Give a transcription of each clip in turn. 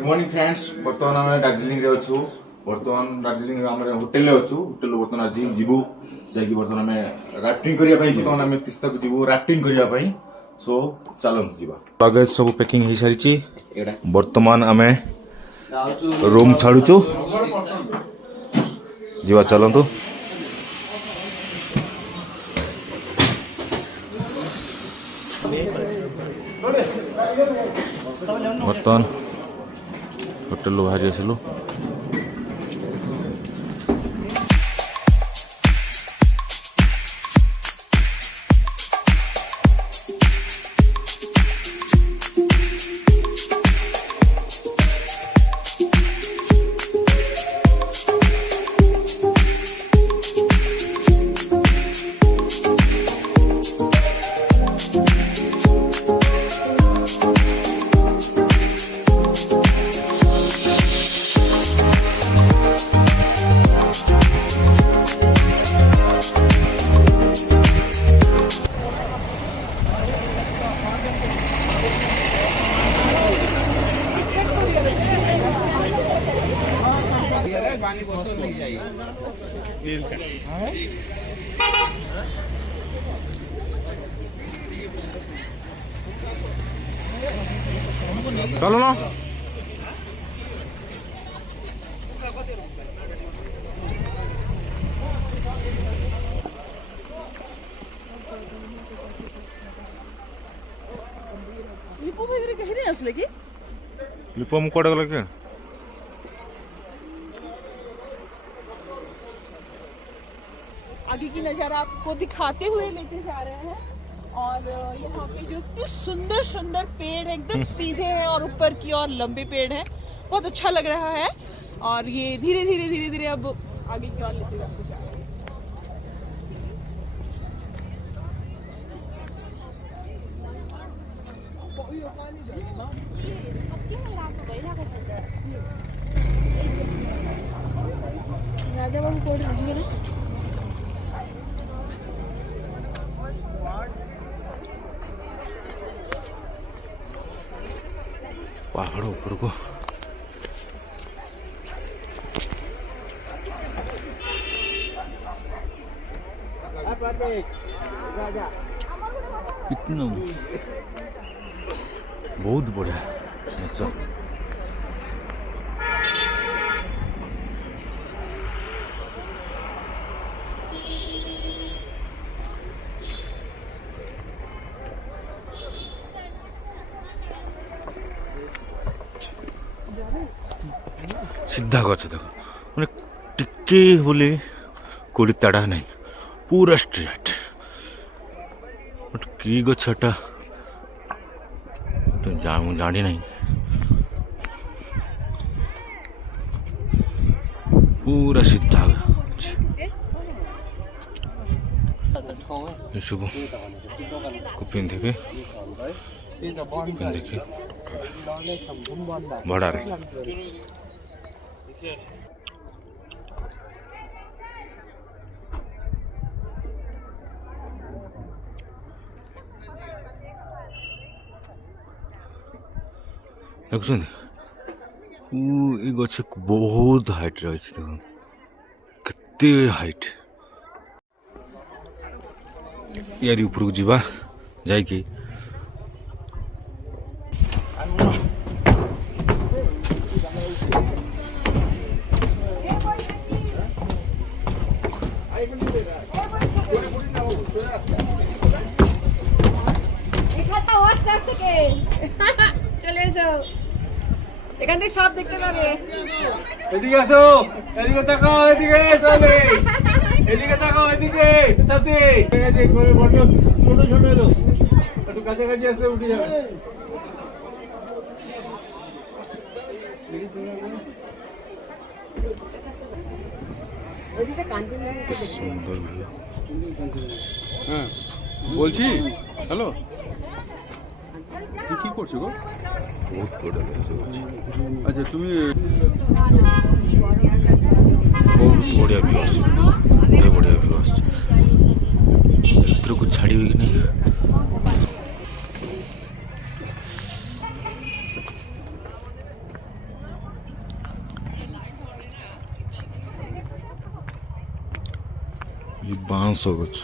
Good morning friends बर्तमान आम दार्जिलिंग अच्छु बर्तमान दार्जिलिंग आम होटेल अच्छु होटेल बर्तमान आज जीवु जाकि बर्तमान आम राफ्टिंग करने बर्तमान आम तीस्ता को जीवु राफ्टिंग करने सो चलो जीवा लगेज सब पैकिंग हो सारी बर्तमान आम रूम छाड़ुचु जीवा चलतु बर्तमान होटेल बाहरी आसिलु चलो ना लिपो वगैरह कह रहे हैं असले की लिपम कोड़े लगे आगे की नजारा आपको दिखाते हुए लेके जा रहे हैं और यहाँ पे जो इतने सुंदर सुंदर पेड़ है एकदम सीधे हैं और ऊपर की और लंबे पेड़ हैं बहुत अच्छा लग रहा है और ये धीरे धीरे अब आगे की ओर लेके जाते जा रहे हैं। राजा बाबू कोड है ना पहाड़ ऊपर को कितना बहुत बढ़िया अच्छा सीधा गच देख मैंने टिके बोले कोड़ी तड़ा नहीं पूरा स्ट्रेट की गछटा तो जानी नहीं पूरा सीधा ये सब को पिंधे के बड़ा रहे देखुन गछ बहुत हाइट रही देख केते हाइट यार ऊपर को जीवा जाइए চলে এসো এখান থেকে সব দেখতে পাবে এদিকে আসো এদিকে তাকাও এদিকে সবে এদিকে তাকাও এদিকে সাথে এই করে বড় ছোট ছোট এলো একটু কাছে কাছে আসলে উঠে যাবে সুন্দর ভিউ হ্যাঁ বলছি হ্যালো কি করছো গো बहुत बड़ा আচ্ছা তুমি बहुत बढ़िया व्यू बढ़िया व्यू इधर को छाड़ी हुई नहीं ବାଉଁଶ ଗଛ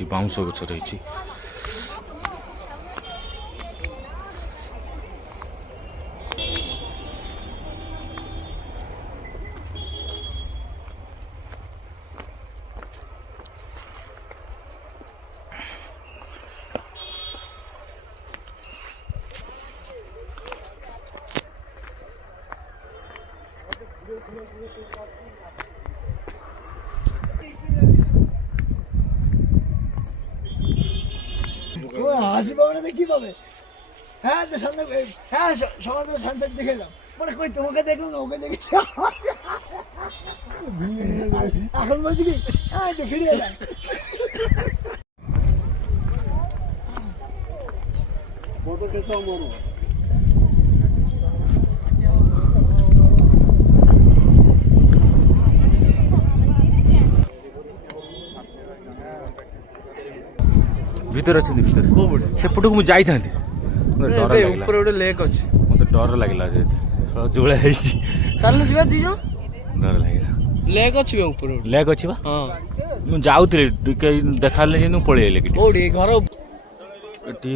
ଏ ବାଉଁଶ ଗଛ ରହିଛି। হাসি পাবে না কি পাবে? হ্যাঁ তো সন্ধ্যা, হ্যাঁ সকাল থেকে সানসেট দেখে এলাম, মানে কই তোমাকে দেখলো না ওকে দেখেছি। এখন বলছি কি হ্যাঁ তো ফিরে এলাম। ଭିତରେ ଅଛନ୍ତି ଭିତରେ ସେପଟକୁ ମୁଁ ଯାଇଥାନ୍ତି ଡର ଲାଗିଲା। ଉପରେ ଗୋଟେ ଲେକ୍ ଅଛି, ମତେ ଡର ଲାଗିଲା ଯେ ଯୋଉଳିଆ ହେଇଛି ଚାଲୁନ ଯିବା ଦି ଜଣ। ଡର ଲାଗିଲା। ଲେକ୍ ଅଛି ବା ଉପରେ ଗୋଟେ। ଲେକ୍ ଅଛି ବା? ହଁ ମୁଁ ଯାଉଥିଲି ଟିକେ ଦେଖାହେଲେ ଯେ ମୁଁ ପଳେଇ ଆଇଲି। କୋଉଠି ଘର ଏଠି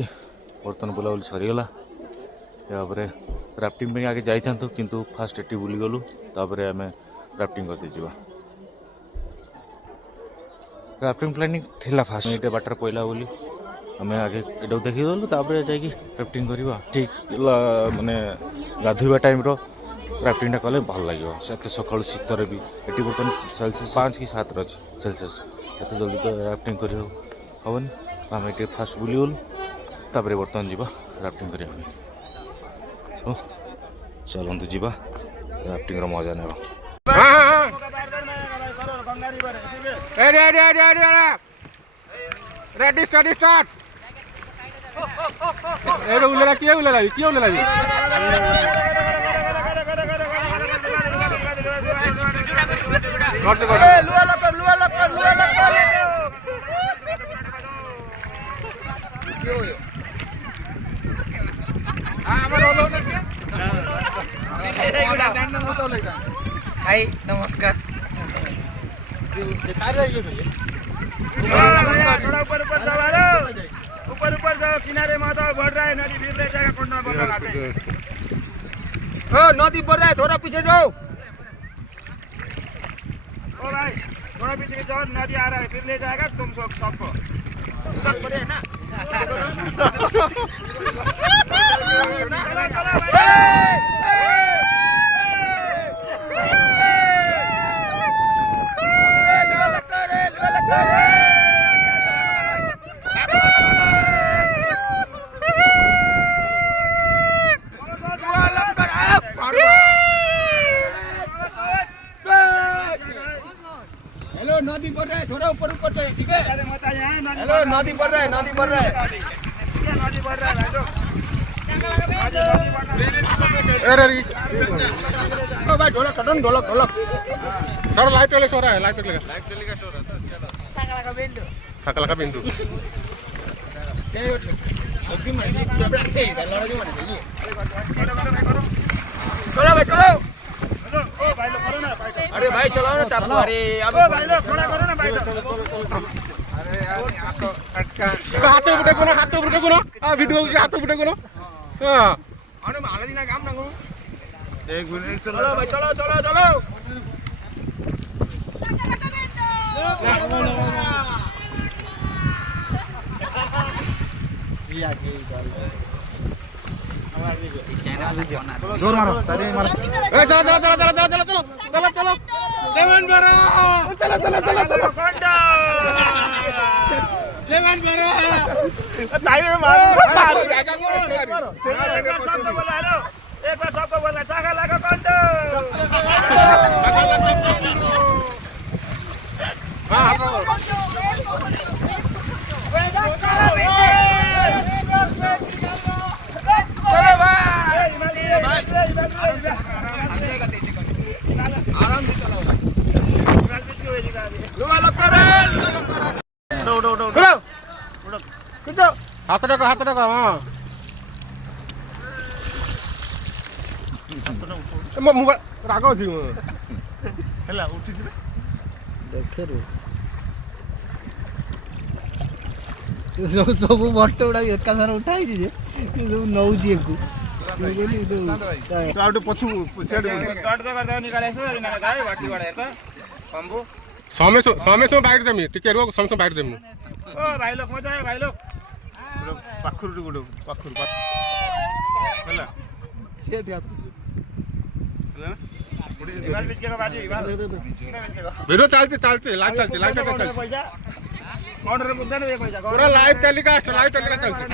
ବର୍ତ୍ତମାନ ବୁଲାବୁଲି ସରିଗଲା। ତାପରେ ରାଫ୍ଟିଂ ପାଇଁ ଆଗେ ଯାଇଥାନ୍ତୁ କିନ୍ତୁ ଫାଷ୍ଟ ଏଠି ବୁଲିଗଲୁ, ତାପରେ ଆମେ ରାଫ୍ଟିଂ କରିଦେଇ ଯିବା। ରାଫ୍ଟିଂ ପ୍ଲାନିଂ ଥିଲା ଫାଷ୍ଟ ଏଇଟା ବାଟରେ ପଇଲା ବୋଲି ଆମେ ଆଗେ ଏଇଟାକୁ ଦେଖିଗଲୁ, ତାପରେ ଯାଇକି ରାଫ୍ଟିଂ କରିବା। ଠିକ୍ ମାନେ ଗାଧୋଇବା ଟାଇମ୍ର ରାଫ୍ଟିଂଟା କଲେ ଭଲ ଲାଗିବ। ଏତେ ସକାଳୁ ଶୀତରେ ବି ଏଠି ବର୍ତ୍ତମାନ ସେଲସିୟସ୍ 5 କି 7 ଅଛି ସେଲସିୟସ୍, ଏତେ ଜଲ୍ଦି ତ ରାଫ୍ଟିଂ କରି ହେବନି। ଆମେ ଏଠି ଫାଷ୍ଟ ବୁଲିଗଲୁ, ତାପରେ ବର୍ତ୍ତମାନ ଯିବା ରାଫ୍ଟିଂ କରିବା ପାଇଁ। ସୋ ଚାଲନ୍ତୁ ଯିବା ରାଫ୍ଟିଂର ମଜା ନେବା। रेडी स्टार्ट स्टार्ट एरो उलेला किए उलेला किए उलेला कर कर लुआ लपर क्यों हो हां हमर ओलो न के हाय नमस्कार थोड़ा ऊपर जाओ किनारे में तो बढ़ रहा है नदी, फिर ले जाएगा कोंडा बंदा लाते ओ नदी बढ़ रहा है, थोड़ा पीछे जाओ। ओ भाई थोड़ा पीछे जाओ, नदी आ रहा है, फिर ले जाएगा तुमको सबको। सब बढ़िया है ना? हेलो नदी बढ़ रहा है, थोड़ा ऊपर जाए, ठीक है? हेलो नदी बढ़ रहा है, नदी बढ़ रहा है, नदी बढ़ रहा है अरे ओ भाई ढोलक कटन ढोलक सर लाइट वाले सो रहा है, लाइट वाले का सो रहा है। सकल का बिंदु चलो भाई चलो। अरे भाई चलाओ ना चापू। अरे भाई लोग थोड़ा करो ना भाई। अरे हाथ उठे को ना, हाथ उठे को ना, वीडियो के हाथ उठे को ना। हां अरे माला दिन काम ना को एक मिनट चलो भाई चलो चलो चलो। जोर मारो ताली मारो। ए चलो चलो चलो चलो चलो चलो चलो चलो लेवन मारो। चलो चलो चलो चलो कोंडा लेवन मारो। ताली मारो जाएगा को सबको बोला हेलो, एक बार सबको बोला सागा लगा कोंडा। हां चलो आराम से चलाओ। लुआ लग कर उड़ो उड़ो उड़ो उड़ो कितो हाथ रखो हां मो रागो छी हेला उठी छी ଦେଖେ ରେ ସବୁ ବଟ ଗୁଡା ଏକା ସାର ଉଠା ହେଇଛି ଯେ ସବୁ ନଉଛି ଏକୁ ଆଉ ପଛକୁ ସେଟ୍ ସମେଶ ବାଇଟ୍ ଦେମି ଟିକେ ରୁହ ସମସ୍ତ ବାଇଟ୍ ଦେମି ପାଖରୁ ଗୋଟେ ପାଖରୁ ହେଲା ଭିଡ଼ିଓ ଚାଲିଛି ଲାଇଭ୍ ଚାଲିଛି ପୁରା ଲାଇଭ୍ ଟେଲିକାଷ୍ଟ ଚାଲିଛି।